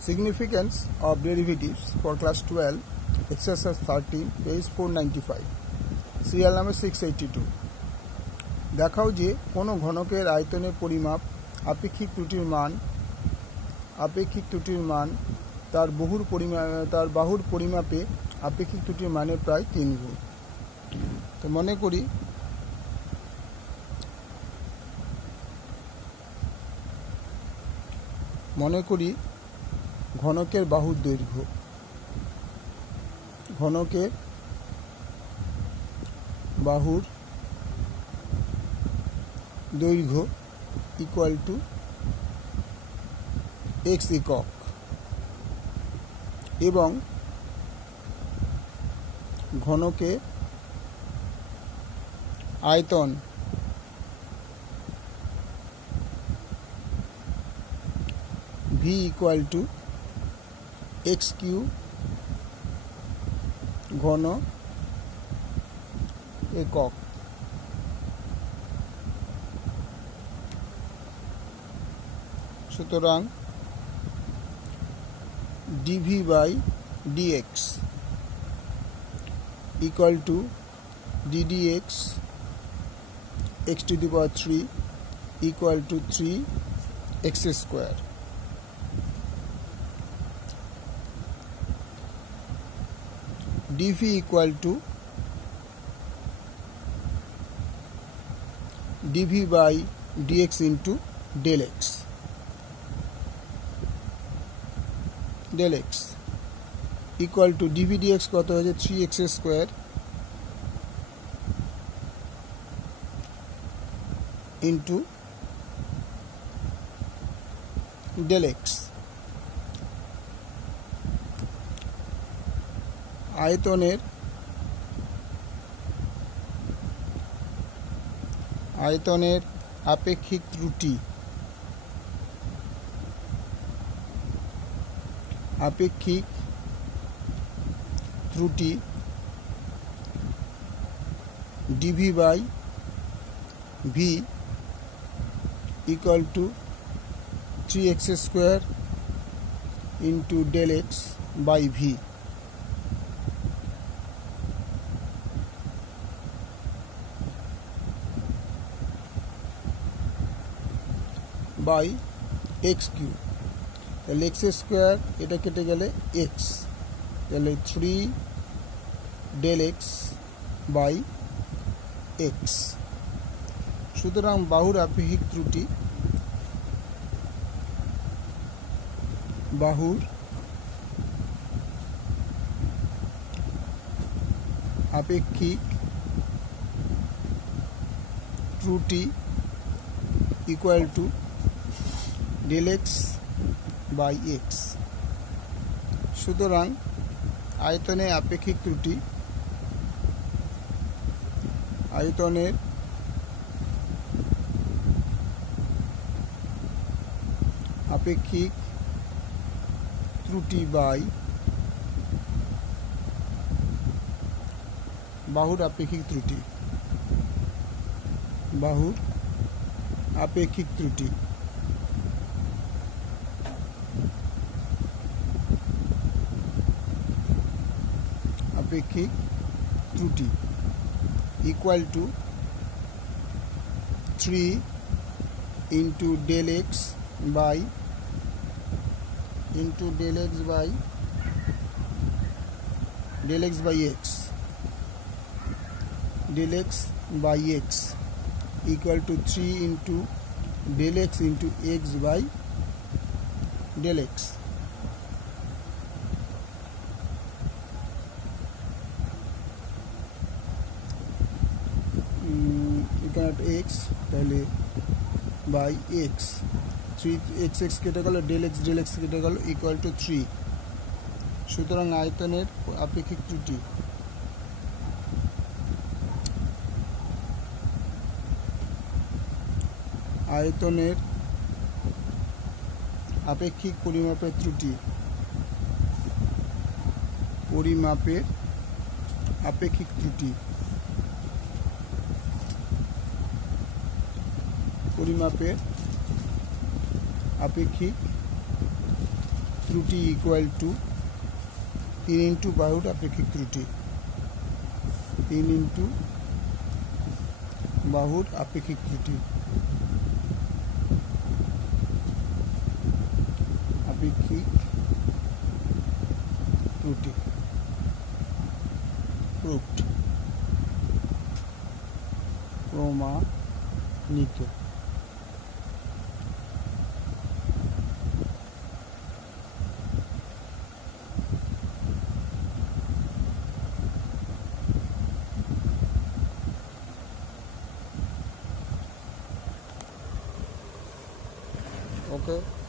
Significance of derivatives for class 12, exercise 13, page 495, serial number 682. দেখাও যে কোনো ঘনকের আয়তনের পরিমাপ আপেক্ষিক ত্রুটির মান তার বাহুর পরিমাপে আপেক্ষিক ত্রুটির মানের প্রায় 3 গুণ। তো মনে করি ঘনকের বাহুর দৈর্ঘ্য ইকুয়াল টু x একক এবং ঘনকের আয়তন v equal to x cube ঘন একক। সুতরাং dv by dx equal to ddx x to the power 3 equal to 3x square. dv equal to dv by dx into del x equal to dv dx কত হয়েছে 3x square into del x। আয়তনের আপেক্ষিক ত্রুটি dv by v equal to 3x square into del x by v by x cube। তাহলে x square এটা কেটে গেলে x, তাহলে 3 del x by x। সুতরাং বাহুর আপেক্ষিক ত্রুটি equal to del x by x। সুতরাং আয়তনের আপেক্ষিক ত্রুটি বাই বাহুর আপেক্ষিক ত্রুটি equal to 3 into del x by x equal to 3 into del x into x by del x। x তাহলে বাই x 3x কেটে গেল del x কেটে গেল ইকুয়াল টু 3। সুতরাং আয়তনের আপেক্ষিক ত্রুটি পরিমাপের আপেক্ষিক ত্রুটি পরিমাপের আপেক্ষিক ত্রুটি ইকুয়াল টু 3 ইন্টু বাহুর আপেক্ষিক ত্রুটি, 3 ইন্টু বাহুর আপেক্ষিক ত্রুটি, আপেক্ষিক ত্রুটি প্রুফড, প্রমাণিত। Okay.